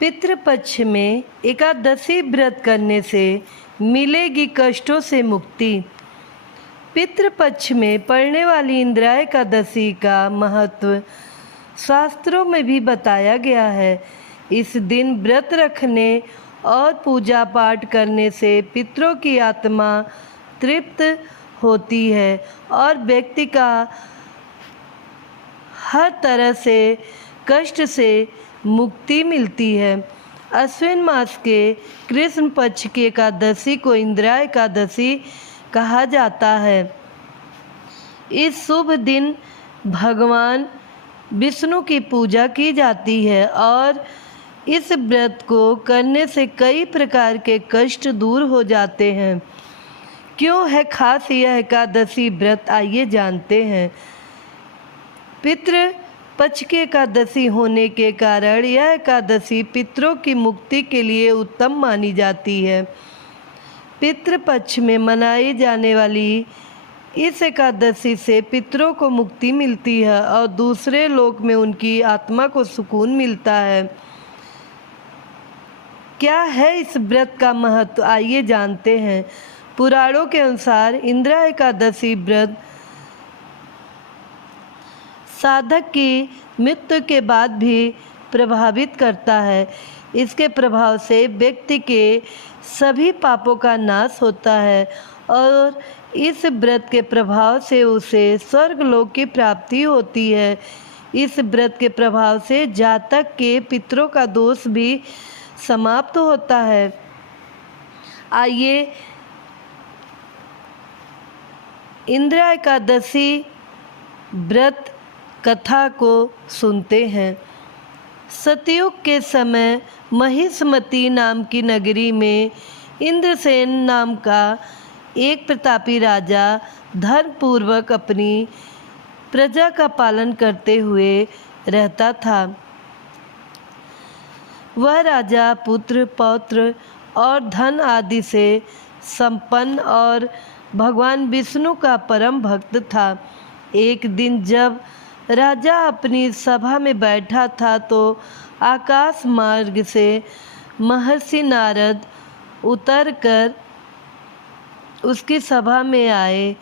पितृपक्ष में एकादशी व्रत करने से मिलेगी कष्टों से मुक्ति। पितृपक्ष में पड़ने वाली इंदिरा एकादशी का महत्व शास्त्रों में भी बताया गया है। इस दिन व्रत रखने और पूजा पाठ करने से पितरों की आत्मा तृप्त होती है और व्यक्ति का हर तरह से कष्ट से मुक्ति मिलती है। अश्विन मास के कृष्ण पक्ष की एकादशी को इंदिरा एकादशी कहा जाता है। इस शुभ दिन भगवान विष्णु की पूजा की जाती है और इस व्रत को करने से कई प्रकार के कष्ट दूर हो जाते हैं। क्यों है खास यह एकादशी व्रत, आइए जानते हैं। पितृ पक्ष की एकादशी होने के कारण यह एकादशी पितरों की मुक्ति के लिए उत्तम मानी जाती है। पितृपक्ष में मनाई जाने वाली इस एकादशी से पितरों को मुक्ति मिलती है और दूसरे लोक में उनकी आत्मा को सुकून मिलता है। क्या है इस व्रत का महत्व, आइए जानते हैं। पुराणों के अनुसार इंदिरा एकादशी व्रत साधक की मृत्यु के बाद भी प्रभावित करता है। इसके प्रभाव से व्यक्ति के सभी पापों का नाश होता है और इस व्रत के प्रभाव से उसे स्वर्ग लोक की प्राप्ति होती है। इस व्रत के प्रभाव से जातक के पितरों का दोष भी समाप्त होता है। आइए इंदिरा एकादशी व्रत कथा को सुनते हैं। सतयुग के समय महिष्मती नाम की नगरी में इंद्रसेन नाम का एक प्रतापी राजा धर्मपूर्वक अपनी प्रजा का पालन करते हुए रहता था। वह राजा पुत्र पौत्र और धन आदि से संपन्न और भगवान विष्णु का परम भक्त था। एक दिन जब राजा अपनी सभा में बैठा था तो आकाश मार्ग से महर्षि नारद उतरकर उसकी सभा में आए।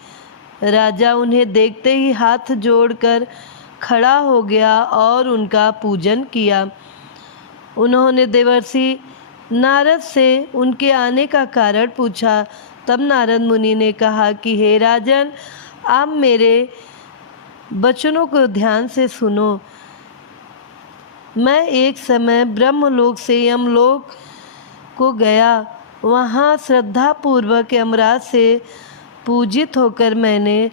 राजा उन्हें देखते ही हाथ जोड़कर खड़ा हो गया और उनका पूजन किया। उन्होंने देवर्षि नारद से उनके आने का कारण पूछा। तब नारद मुनि ने कहा कि हे राजन, आप मेरे वचनों को ध्यान से सुनो। मैं एक समय ब्रह्मलोक से यमलोक को गया। वहाँ श्रद्धापूर्वक यमराज से पूजित होकर मैंने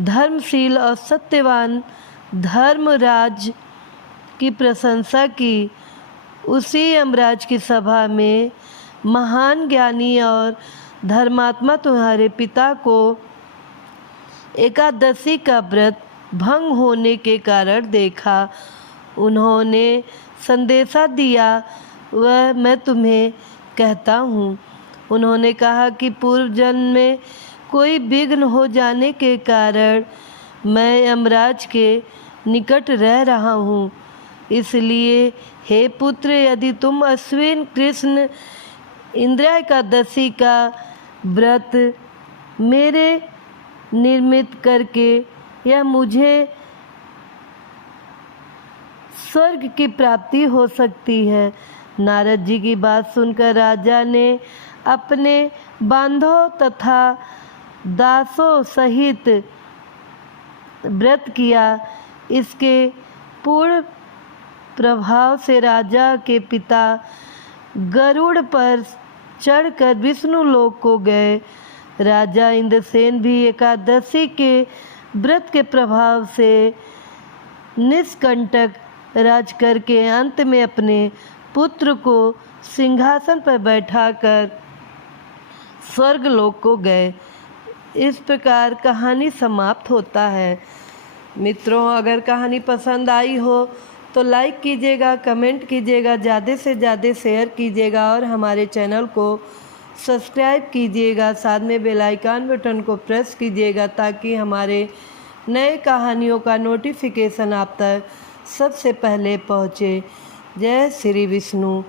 धर्मशील और सत्यवान धर्मराज की प्रशंसा की। उसी यमराज की सभा में महान ज्ञानी और धर्मात्मा तुम्हारे पिता को एकादशी का व्रत भंग होने के कारण देखा। उन्होंने संदेशा दिया, वह मैं तुम्हें कहता हूँ। उन्होंने कहा कि पूर्व जन्म में कोई विघ्न हो जाने के कारण मैं यमराज के निकट रह रहा हूँ। इसलिए हे पुत्र, यदि तुम अश्विन कृष्ण इंदिरा एकादशी का व्रत मेरे निर्मित करके या मुझे स्वर्ग की प्राप्ति हो सकती है। नारद जी की बात सुनकर राजा ने अपने बांधों तथा दासों सहित व्रत किया। इसके पूर्ण प्रभाव से राजा के पिता गरुड़ पर चढ़कर विष्णु लोक को गए। राजा इंद्रसेन भी एकादशी के व्रत के प्रभाव से निष्कंटक राज करके अंत में अपने पुत्र को सिंहासन पर बैठाकर स्वर्ग लोक को गए। इस प्रकार कहानी समाप्त होता है। मित्रों, अगर कहानी पसंद आई हो तो लाइक कीजिएगा, कमेंट कीजिएगा, ज़्यादा से ज़्यादा शेयर कीजिएगा और हमारे चैनल को सब्सक्राइब कीजिएगा। साथ में बेल आइकन बटन को प्रेस कीजिएगा ताकि हमारे नए कहानियों का नोटिफिकेशन आप तक सबसे पहले पहुँचे। जय श्री विष्णु।